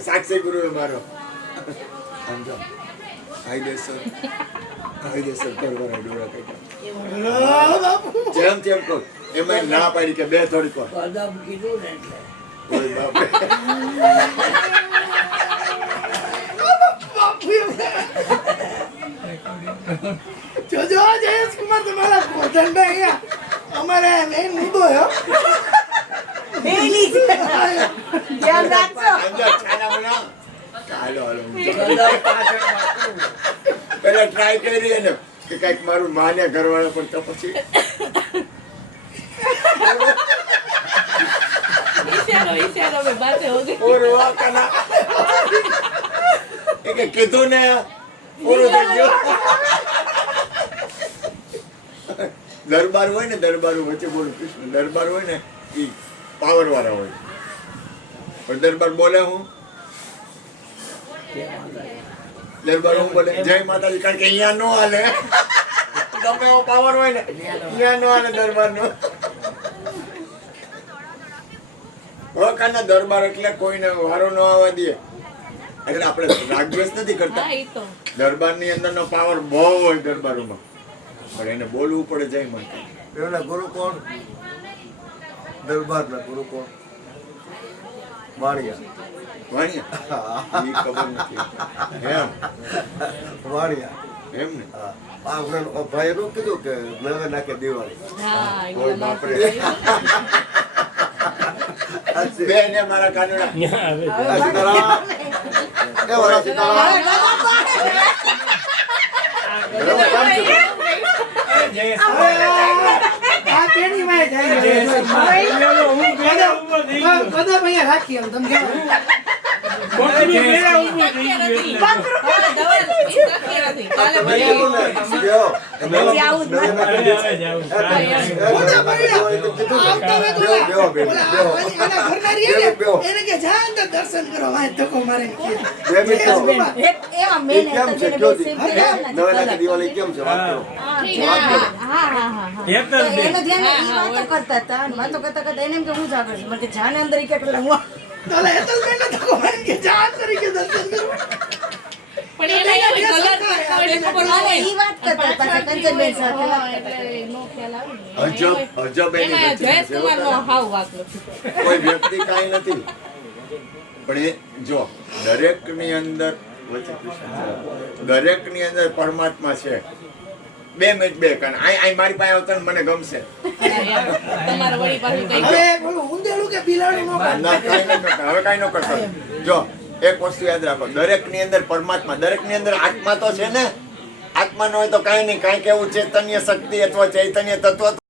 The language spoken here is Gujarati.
સાક્ષી ગુરુ મારો સમજો કાયદેસર પરવરા ડોરા કાઢ્યા જેમ તેમ કહું એમાં ના પાડી કે બે થોડીક વાર કીધું ને એટલે કોઈ બાપરે જોજો જયેશ કુમાર તમારા પોતંડા અહીંયા અમારે મેન મુદ્દો હે બેલી ધ્યાન રાખજો અંદર છાના બના હાલો પેલા ટ્રાય કરી ને કે કઈક મારું માને ઘરવાળો પણ તો પછી ઈશારો મે બાતે હો ગઈ ઓર વાકના કે કીધું ને ઓરો થઈ ગયો દરબાર હોય ને દરબાર વચ્ચે બોલું કૃષ્ણ દરબાર હોય ને એ પાવર વાળા હોય પણ દરબાર બોલે હું દરબાર હું બોલે જય માતાજી કારણ કે અહીંયા નો હાલે ગમે એવો પાવર હોય ને અહીંયા નો હાલે દરબાર નો વખાના દરબાર એટલે કોઈને વારો ન આવવા દે એટલે આપણે રાગદ્વેષ નથી કરતા દરબારની અંદરનો પાવર બહુ હોય દરબારોમાં પણ એને બોલવું પડે જય માતા એના ગુરુ કોણ દરબારના ગુરુ કોણ વાણિયા વાણિયા ઈ ખબર નથી એમ વાણિયા એમ ને આપણે ભાઈ એનું કીધું કે નવે નાખે દિવાળી કોઈ બાપરે બેન એ મારા કાનુડા રાખી એમ તમે દર્શન કરો દિવાળી કેમ છે વાત કરો વાતો કરતા એને એમ કે હું જાગર છું મને જાને અંદર કેટલા હું કોઈ વ્યક્તિ કાંઈ નથી પણ એ જો દરેક ની અંદર પરમાત્મા છે 2 મિનિટ 2 કણ આ મારી પાસે આવતા મને ગમશે હવે કઈ ન કરતો જો એક વસ્તુ યાદ રાખો દરેક ની અંદર પરમાત્મા દરેક ની અંદર આત્મા તો છે ને આત્મા ન હોય તો કઈ નહીં કઈક એવું ચૈતન્ય શક્તિ અથવા ચૈતન્ય તત્વ